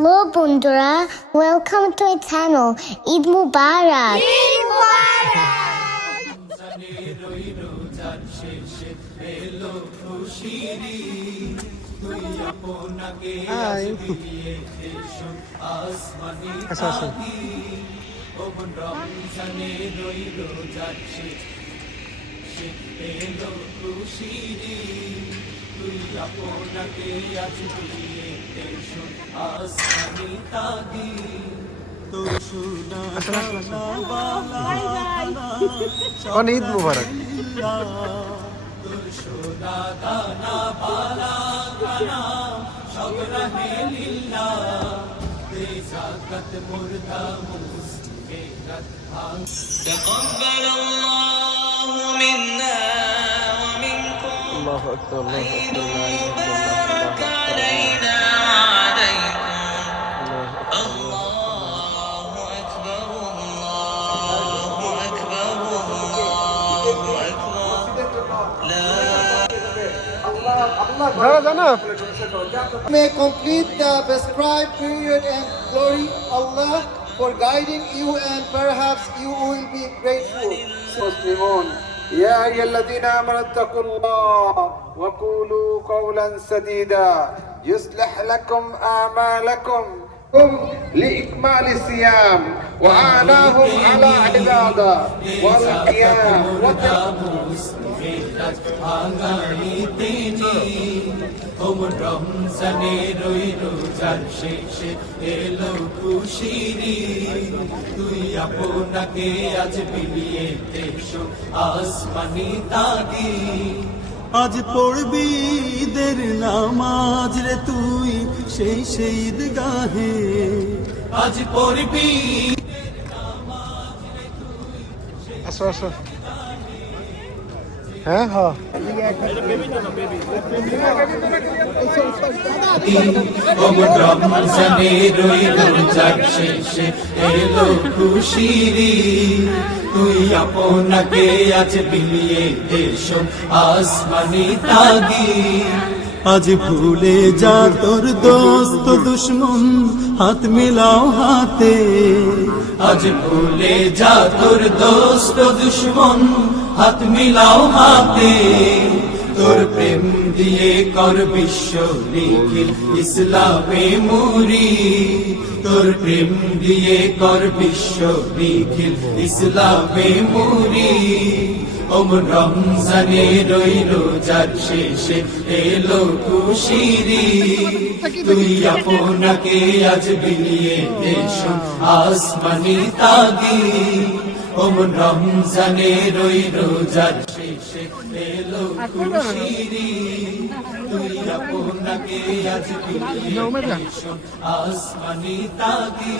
Hello বন্ধুরা, welcome to my channel. Eid Mubarak. Eid তুই আপনাকে আজ দিয়ে এসো আসমানি তাগি তোর সোনা অন ঈদ মুবারক। তোর সোনা দানা বালা খানা সব রহে লিল্লা তে জাকাত মুর্দা মুসলিমের ভাঙ تقبل الله منا আল্লাহু আকবার, عيد مبارك علينا وعليكم الله أكبر الله أكبر الله أكبر May complete the prescribed period and glory Allah for guiding you, and perhaps you will be grateful. Muslimun, يا أيها الذين آمنوا اتقوا الله وقولوا قولا سديدا يصلح لكم أعمالكم لإكمال الصيام وأعناهم على عبادة والقيام রমজানের ওই রোজার শেষে এলো খুশিরি তুই আপনাকে আজ বিলিয়ে দেশো আসমানি তাগি আজ পড়বি ঈদের নামাজ রে তুই সেই ঈদগাহে আজ পড়বি আসো আসো। হ্যাঁ হ্যাঁ, রমজানের ওই রোজার শেষে এলো খুশিরি তুই আপনাকে আজ বিলিয়ে দেশো আসমানি তাগি আজ ভুলে যা তোর দোস্ত দুশ্মন হাত মিলাও হাতে আজ ভুলে যা তোর দোস্ত দুশ্মন হাত মিলাও হাতে তোর প্রেম দিয়ে কর বিশ্ব নিখিল ইসলামে মুরি তোর প্রেম দিয়ে কর বিশ্ব নিখিল ইসলামে মুরি রমজানের ওই রোজার শেষে এলো খুশিরি তুই আপনাকে আজ বিলিয়ে দেশো আসমানি তাগি রমজানের ওই রোজার শেষে এলো খুশিরি তুই আপনাকে আজ বিলিয়ে দেশো আসমানি তাগি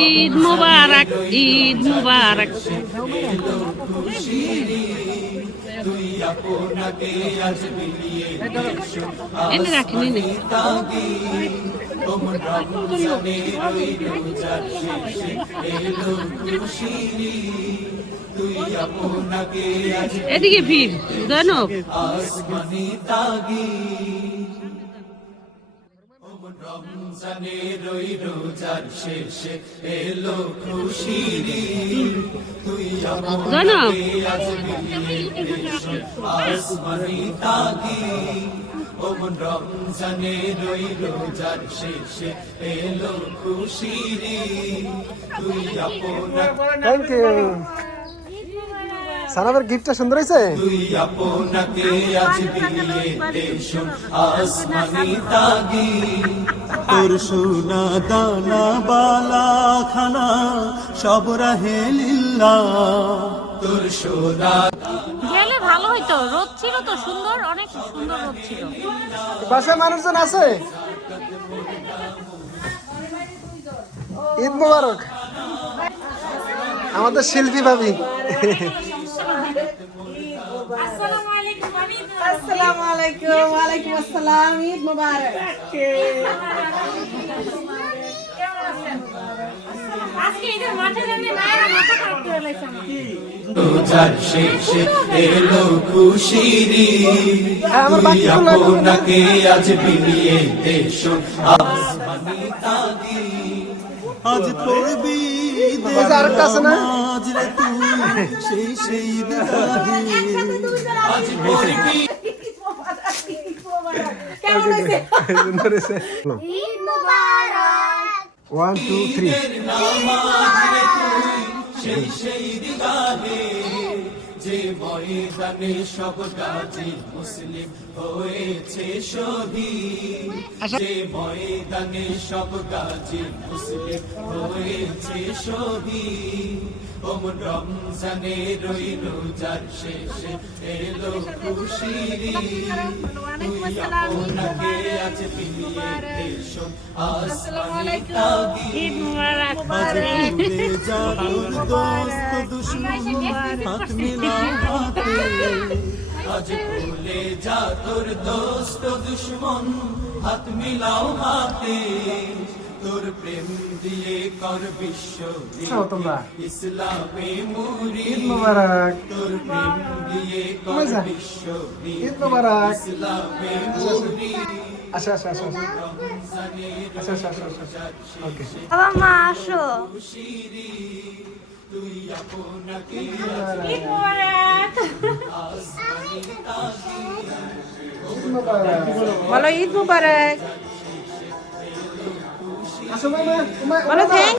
ঈদ মুবারক, ঈদ মুবারক। তুই আপনাকে আজ বিলিয়ে দেশো এনে রাখিনি নে তাগি রমজানের ওই রোজার শেষে এলো খুশিরি তুই আপনাকে আজ এদিকে ভিড় জনক আসমানি তাগি রমজানের ওই রোজার শেষে এলো খুশিরি তুই জনক আজ বিলিয়ে দেশো আসমানি তাগি রমজানের ওই রোজার শেষে এলো খুশিরি তুই আপনাকে থ্যাংক ইউ। সানাবের গিফটটা সুন্দর হয়েছে। তুই আপনাকে আজ বিলিয়ে দেশো আসমানি তাগি তোর সোনা দানা বালা খানা সব রাহে লিল্লা তোর সোনা গেলে ভালো হইতো, রোদ ছিল তো সুন্দর, অনেক সুন্দর রোদ ছিল। বাসায় মানুষজন আছে। ঈদ মুবারক। আমাদের শিল্পী ভাবি। আসসালামু আলাইকুম। ওয়ালাইকুম আসসালাম। ঈদ মুবারক। আজকে ঈদের মাঠে যাবে মায়েরা মাথা খারাপ করে লাইছে আমার। রোজার শেষে এলো খুশির আমার তুই বাকিগুলো লাগবে না। আপনাকে আজ বিলিয়ে দেশ আসমানি তাগি আজ পড়বি ওই যে আরেকটা আছে না? নামাজ রে তুই সেই ঈদগাহে আজ পড়বি কেমন হয়েছে? সুন্দর হয়েছে। ঈদ মুবারক 1 2 3 সেই ঈদগাহে যে ময়দানে সব গাজী মুসলিম হয়েছে শহীদ যে ময়দানে সব গাজী মুসলিম হয়েছে শহীদ ওমন রমজানে রই রোজার শেষে এলো খুশির তুই আপনাকে আজ বিলিয়ে দেশ আসমানি তাগি ঈদ মুবারক। আজ ভুলে যা তোর দোস্ত দুশ্মন হাত মিলাও হাতে আজ ভুলে যা তোর দোস্ত দুশ্মন হাত মিলাও হাতে তোর প্রেম দিয়ে কর বিশ্ব চাও তোমরা ইসলামে মুরি ঈদ মুবারক তোর প্রেম দিয়ে কর মজা। বিশ্ব ঈদ মুবারক ইসলামে মুরি আচ্ছা আচ্ছা আচ্ছা আচ্ছা আচ্ছা আচ্ছা আচ্ছা ওকে বাবা মা আসো ঈদ মুবারক। বলো ঈদ মুবারক। আসো মামা বলো থ্যাংক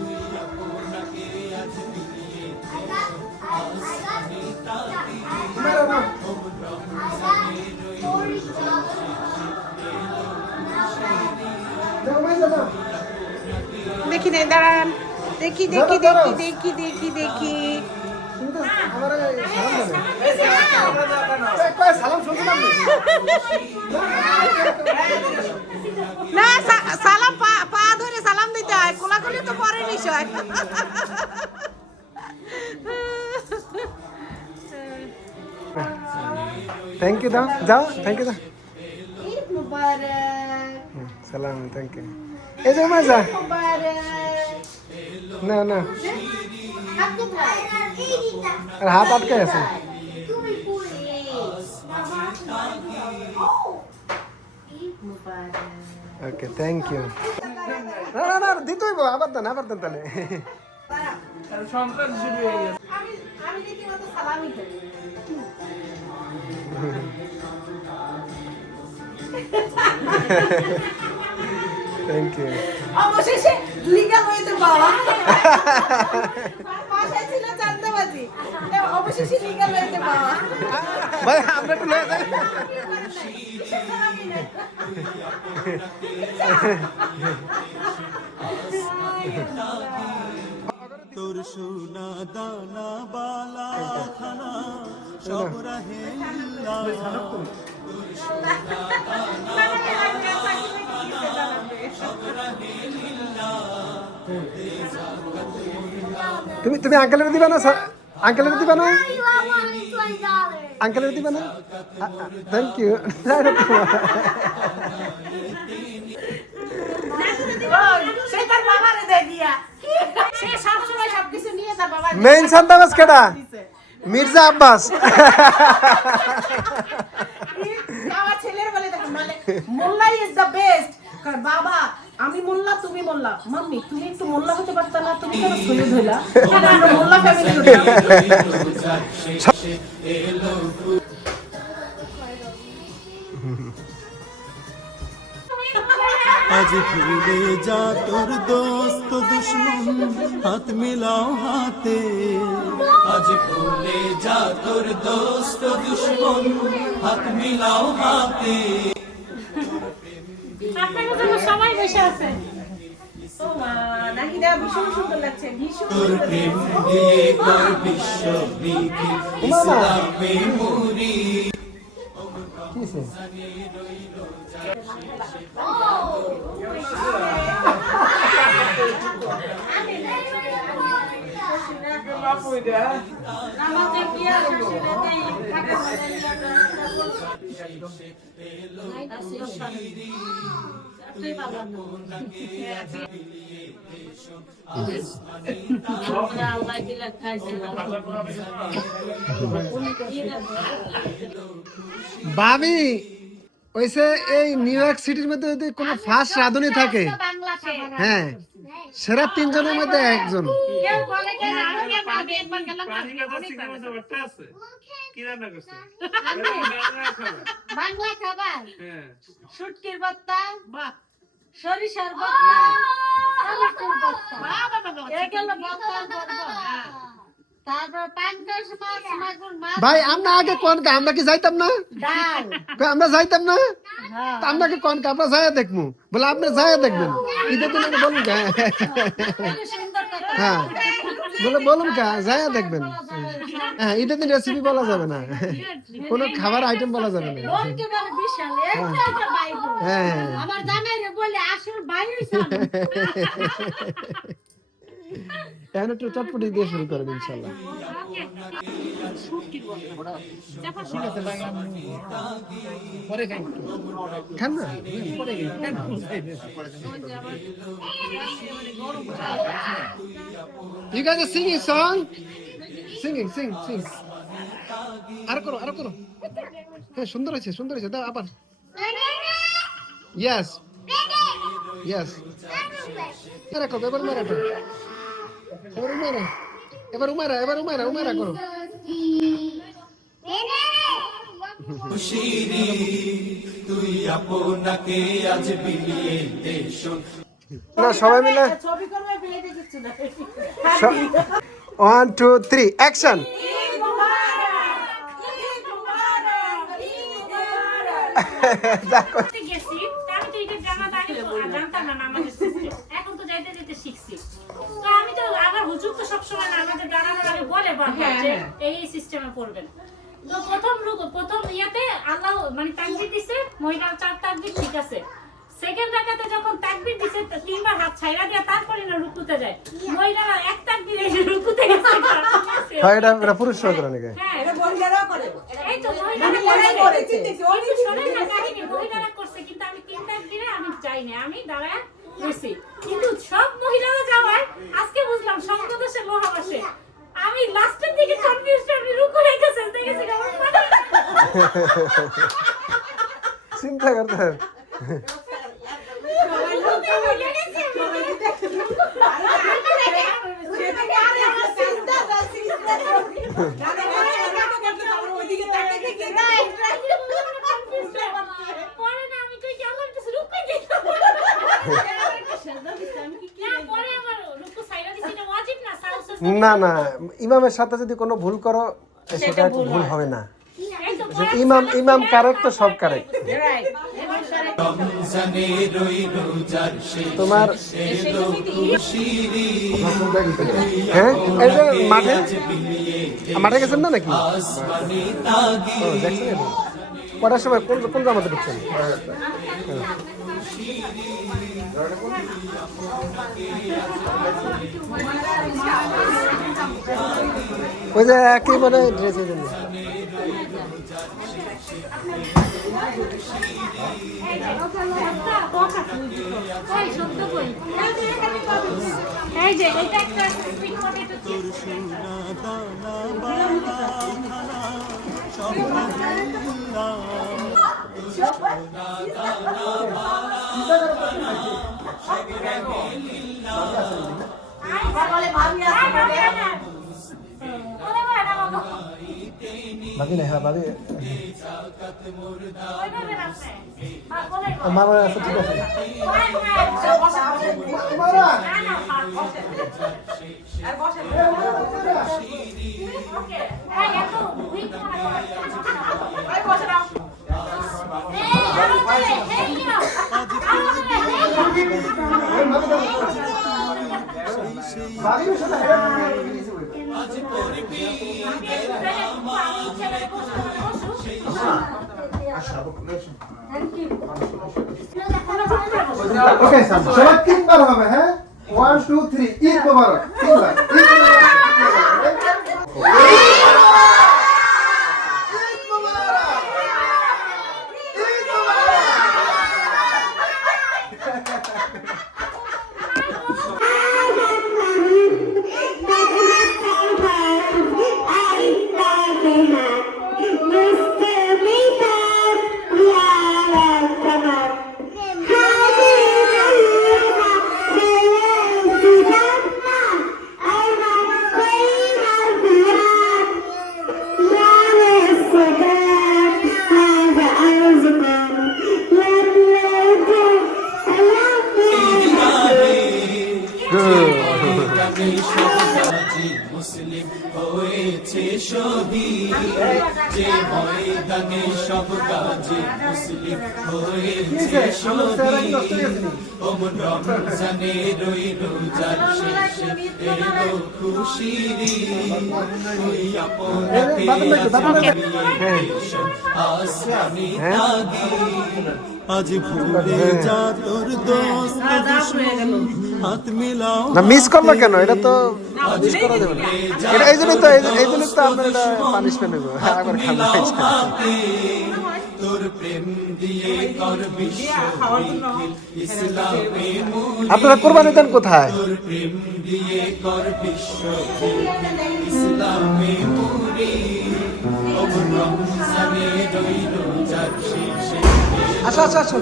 দেখি নে দাঁড়ান দেখি দেখি দেখি দেখি দেখি দেখি তুমি তো আমার সালাম শুনতে পারবে না সালাম পা ধরে সালাম দিতে হয় কোলাকুলি তো পরে বিষয় থ্যাংক ইউ দাও যাও থ্যাংক ইউ দাও ঈদ মুবারক সালাম থ্যাংক ইউ এই যে মজা মুবারক না না আপনি ভাই আর হাত আটকে আছে তুমি পুরে ঈদ মুবারক ওকে থ্যাংক ইউ না না না দিতেই আবার দেন তাহলে আমি আমি রীতিমতো সালামই করি থ্যাংক ইউ অবশেষে লিগাল হইতে পাওয়া বাসায় ছিল চান্দাবাজি অবশেষে লিগাল হইতে পাওয়া ভাই আমরা একটু লয়ে যাই তোর সোনা দানা বালা খানা সব রাহে তুমি তুমি আঙ্কেলের দিবা না আঙ্কেলের দিবা না $20. আঙ্কেলের দিবা না থ্যাংক ইউ সে তার বাবারে দে দিয়া সে সবসময় সবকিছু নিয়ে তার বাবা মেইন সান্তাবাস কেডা মির্জা আব্বাস আমার ছেলের বলে দেখো মানে মোল্লা ইজ দ্য বেস্ট বাবা আমি মোল্লা তুমি মোল্লা মাম্মি তুমি একটু মোল্লা হতে পারতা না তুমি কেন সৈয়দ হইলা কেন আমরা মোল্লা ফ্যামিলি আজ ভুলে যা তোর দোস্ত দুশ্মন হাত মিলাও হাতে আজ ভুলে যা তোর দোস্ত দুশ্মন হাত মিলাও হাতে আপনার জন্য সবাই বসে আছে। ও মা নাহিদা ভীষণ সুন্দর লাগছে ভীষণ তোর প্রেম দিয়ে কর বিশ্ব বিধি ইসলামে মুরি নামাজে গিয়া শ্বশুরে দেই ভাবি ওইসে এই নিউ ইয়র্ক সিটির মধ্যে যদি কোনো ফার্স্ট রাঁধুনি থাকে, হ্যাঁ সেরা 3 জনের মধ্যে একজন। বাংলা খাবার শুটকির ভর্তা, সরিষার ভর্তা, টমেটোর ভর্তা, এগুলো ভর্তা করবো। তারপর পাঙ্গাস মাছ, মাগুর মাছ, ভাই আমরা আগে কোন কা আমরা কি যাইতাম না? ডাল। কই আমরা যাইতাম না? তা আমরা কি কোন কা আমরা যাইয়া দেখমু? বলে আপনি যাইয়া দেখবেন। ঈদের দিন আমি বলুন কা। হ্যাঁ বলে বলুন কা যাইয়া দেখবেন। হ্যাঁ ঈদের দিন রেসিপি বলা যাবে না, কোনো খাবার আইটেম বলা যাবে না। একেবারে বিশাল, একটা একটা বাইবো। হ্যাঁ আমার জামাইরে বলে আসল বাইরে এখন একটু চটপটি দিয়ে শুরু করেন ইনশাল্লাহ। খান না You guys are singing song? Sing. আর করো হ্যাঁ সুন্দর আছে দাও আবার। Yes. Mera করো এবার উমারা করো। খুশিরি তুই আপনাকে আজ বিলিয়ে দে শোন। না সবাই মিলে ছবি করবে প্লেটে কিছু না 1 2 3 অ্যাকশন। গেছি আমি তো এটা জানাটা আগে জানতাম না আমাদের সিস্টেম, এখন তো যাইতে শিখছি। তো আমি তো আমার হুজুর তো সবসময় আমাদের জানানোর আগে বলে বাবা যে এই সিস্টেমে পড়বেন। তো প্রথম ইয়াতে আল্লাহ মানে তাকবীর দিছে, মহিলা 4 তাকবীর ঠিক আছে। সেকেন্ড রাকাতে যখন তাকবীর দিছে 3 বার হাত ছাইরা দিয়া তারপরে না রুকুতে যায়, মহিলারা এক তাকবীরে রুকুতে গেছে। হয় এটা পুরুষ সহ করে নাকি? হ্যাঁ এটা মহিলারাও করে, এই তো মহিলারা করেছে, কিন্তু শোনেন না কাহিনী, মহিলারা করছে কিন্তু আমি 3 তাকবীরে আমি যাই না, আমি দাঁড়ায় রইছি। কিন্তু সব মহিলারা যাওয়ায় আজকে বুঝলাম সংকোচে লোহা বসে। আমি লাস্টের দিকে কনফিউজড, আমি রুকু রেখে সেজদা গেছি আমার মনে। চিন্তা করতে হবে। না ইমামের সাথে যদি কোনো ভুল করো সেটা ভুল হবে না। ইমাম কারেক্ট তো সব কারেক্ট। রমজানের ওই রোজার শেষে তোমার খুশিরি হ্যাঁ এই যে মাঠে বিলিয়ে মাঠে গেছেন না নাকি? আসমানে তাগি ও দেখছেন এটা? কটার সময় কোন জামাতে ঢুকছেন? ওই যে একই মানে ড্রেসের জন্য। এই যে এটা একটা সুইট পটেটো চিপস। ভাবি না হ্যাঁ ভাবি মামা আছে ঠিক আছে। ভাবির সাথে ওকে সবাই 3 বার হবে। হ্যাঁ 1 2 3 ঈদ মোবারক 3 বার। ঈদ মোবারক। ময়দানে সব গাজী মুসলিম হয়েছে শহীদ ওমন রমজানে রই রোজার শেষে এলো খুশির ওই আপনাকে আসমানি তাগি আজ ভুলে যা তোর দোস্ত দুশমন হাত মিলাও না মিস করলো কেন? এটা তো মিস করা যাবে না। এটা এই জন্যই তো আপনার এটা পানিশমেন্ট নেবো আবার খাবে তোর প্রেম দিয়ে কর বিশ্ব ইসলামে আপনারা কোরবানি দেন কোথায়? তোর প্রেম দিয়ে কর বিশ্ব ইসলামে মুরি ওমন রমজানে রই রোজার শেষে আচ্ছা আচ্ছা আচ্ছা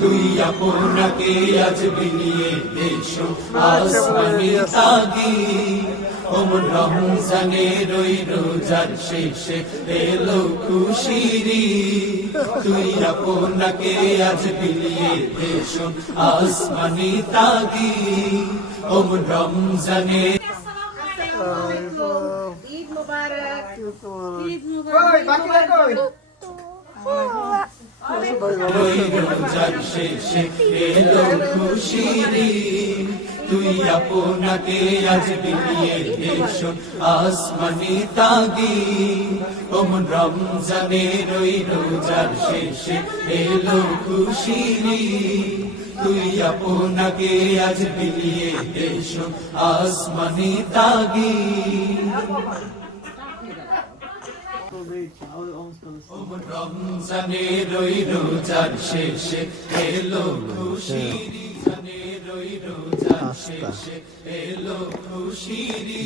তুই আপনাকে আজ বিলিয়ে দেশ আসমানি তাগি ওমন রমজানে রই রোজার শেষে এলো খুশিরি তুই আপনাকে আজ বিলিয়ে দেশ আসমানি তাগি ওমন রমজানে ঈদ মুবারক। কই বাকিরা কই? রই রোজার শেষে এলো খুশিরি তুই আপনাকে আজ বিলিয়ে দেশ আসমানি তাগি ওমন রমজানে রই রোজার শেষে এলো খুশিরি তুই আপনাকে আজ বিলিয়ে দেশ আসমানি তাগি ওমন রমজানে রই রোজার শেষে এলো খুশিরি রই রোজার শেষে এলো খুশিরি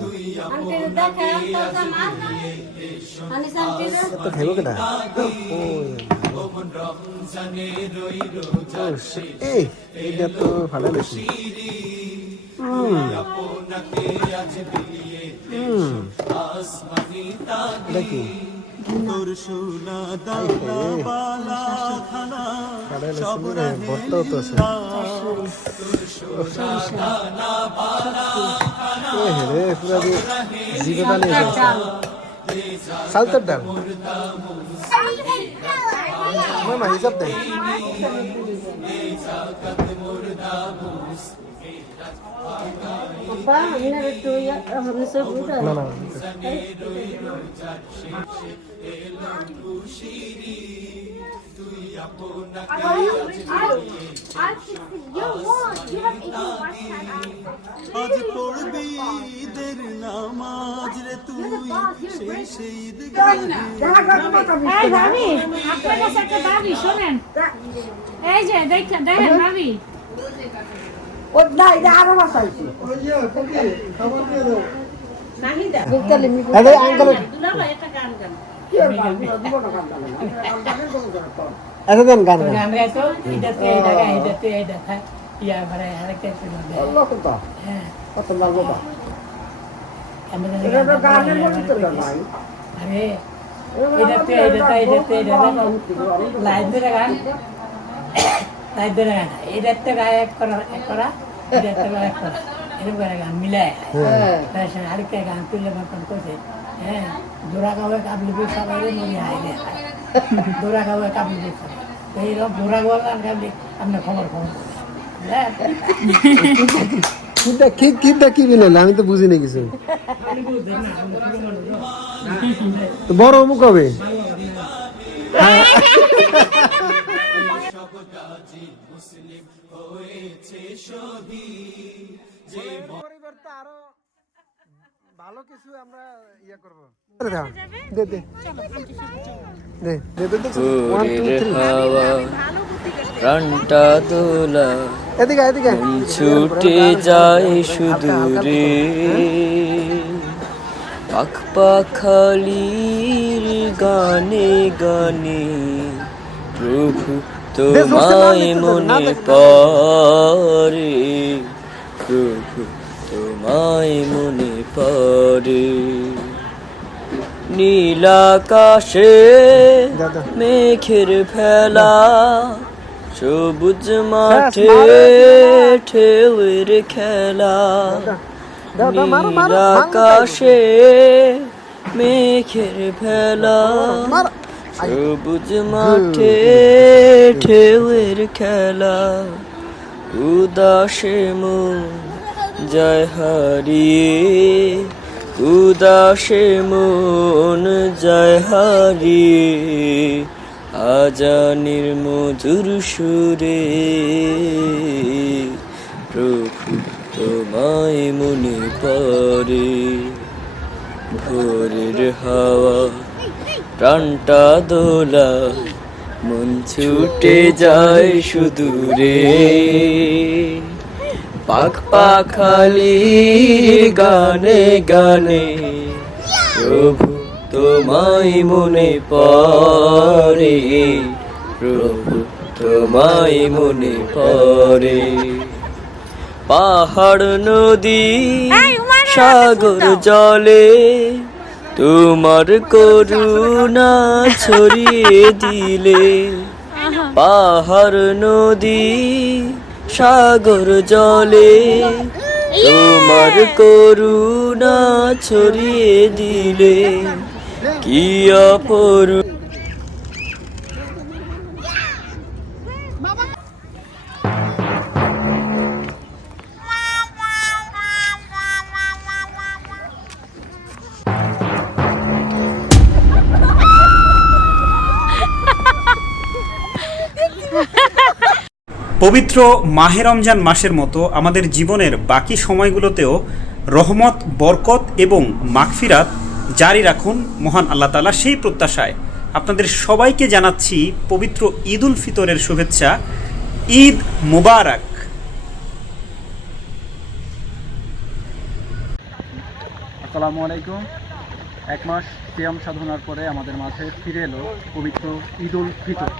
তুই আপনাকে আজ বিলিয়ে দেশ তো খেলো কেডা? ওমন রমজানে রই রোজার এই এটা তো ভালো লাগছে। আপনাকে আজ বিলিয়ে দেশ আসমানি তাগি এটা কি? তোর সোনা দানা বালা খানা সব রাহে ভর্তাও তো আছে। তোর সোনা দানা বালা খানা এ রে পুরা জিগোটা নিয়ে যাচ্ছে। সালতার ডাল মামা হিসাব দেয়। না না আজ পড়বি ঈদের নামাজ রে তুই সেই সেই ঈদ এই ভাবি আপনার কাছে একটা দাবি শোনেন এই যে দেখেন ভাবি নাহিদা আরে আঙ্কেল দুলাভাই একটা গান গান আচ্ছা দেন গান গান। গান গাইতো এটাতে এটা গায় এটাতে এটা খায় ইয়া মানে আরেকটা ছিল হ্যাঁ আরে এটাতে লাইন ধরে গান লাইন ধরে গান এটাতে গায়ে এক করা এটাতে এক করা এরকম করে গান মিলায় আরেকটা গান তুলে মতন করছে হ্যাঁ জোড়া গাওয়ে কাবলি বি সবাই মরি হাই রে জোড়া গাওয়ে কাবলি বি সবাই এইরকম জোড়া গাওয়া গান গাবলি আপনার খবর কি বিনাইলে আমি তো বুঝিনি কিছু। তো বড় অমুক হবে সব গাজী মুসলিম হয়েছে শহীদ যে পরিবর্তে আরো ভালো কিছু আমরা ইয়া করব। দে দে দে দে দে দে 1 2 3 প্রাণটা দোলা এদিকে এদিকে ছুটে যায় সুদূরে পাখ পাখালির গানে গানে প্রভু তোমায় মনে পড়ে প্রভু তোমায় মনে পড়ে নীলাকাশে মেঘের ফেলা সবুজ মাঠে ঢেউয়ের খেলা নীলাকাশে মেঘের ভেলা সবুজ মাঠে ঢেউয়ের খেলা উদাসে মন যায় হারিয়ে উদাসে মন যায় হারিয়ে আজানের মধুর সুরে প্রভু তোমায় মনে পড়ে ভোরের হাওয়া প্রাণটা দোলা মন ছুটে যায় সুদূরে পাখ পাখালির গানে গানে প্রভু তোমায় মনে পড়ে প্রভু তোমায় মনে পড়ে পাহাড় নদী সাগর জলে তোমার করুণা ছড়িয়ে দিলে পাহাড় নদী সাগর জলে তোমার করুণা ছড়িয়ে দিলে কি অপরূপ পবিত্র মাহে রমজান মাসের মতো আমাদের জীবনের বাকি সময়গুলোতেও রহমত বরকত এবং মাগফিরাত জারি রাখুন মহান আল্লাহ তাআলা সেই প্রত্যাশায় আপনাদের সবাইকে জানাচ্ছি পবিত্র ঈদ উল ফিতরের শুভেচ্ছা। ঈদ মুবারক। আসসালামু আলাইকুম। এক মাস সিয়াম সাধনার পরে আমাদের মাঝে ফিরে এলো পবিত্র ঈদ উল ফিতর।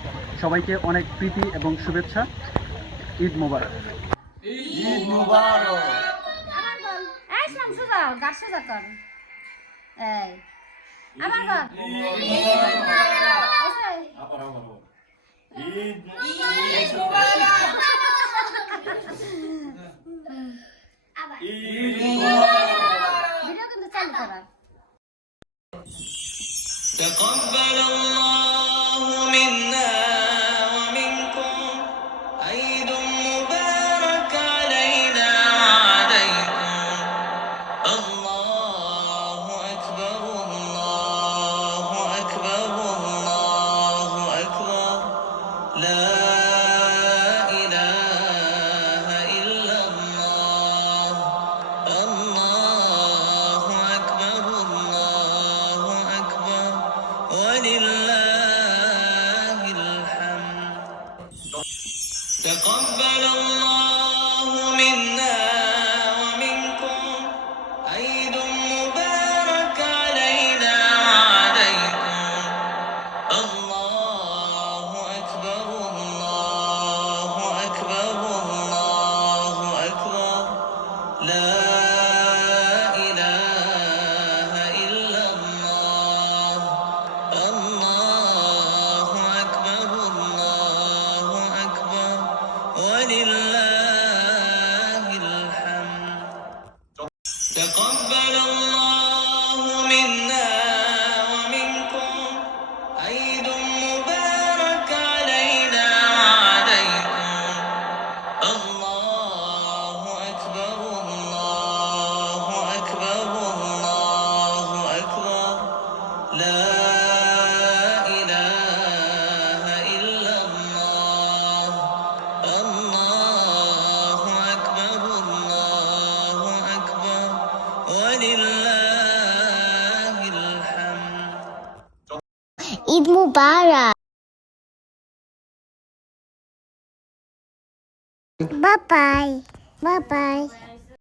সবাইকে অনেক প্রীতি এবং শুভেচ্ছা। ঈদ মুবারক। ঈদ মুবারক। এই শামসু যাও গাছে যা কর এই আমার ঘর ঈদ ভিডিও কিন্তু চালু করা تقبل الله منا ومنكم عيد مبارك علينا وعليكم الله أكبر الله أكبر الله أكبر لا إله إلا الله الله أكبر الله أكبر ولله الحمد تقبل الله منا ومنكم عيد مبارك علينا وعليكم الله أكبر الله أكبر الله أكبر لا إله إلا الله الله أكبر الله أكبر ولله الحمد تقبل الله منا ومنكم عيد مبارك علينا وعليكم الله أكبر الله أكبر الله أكبر لا إله إلا الله الله أكبر الله أكبر ولله الحمد ঈদ মুবারক। Bye bye. Bye bye.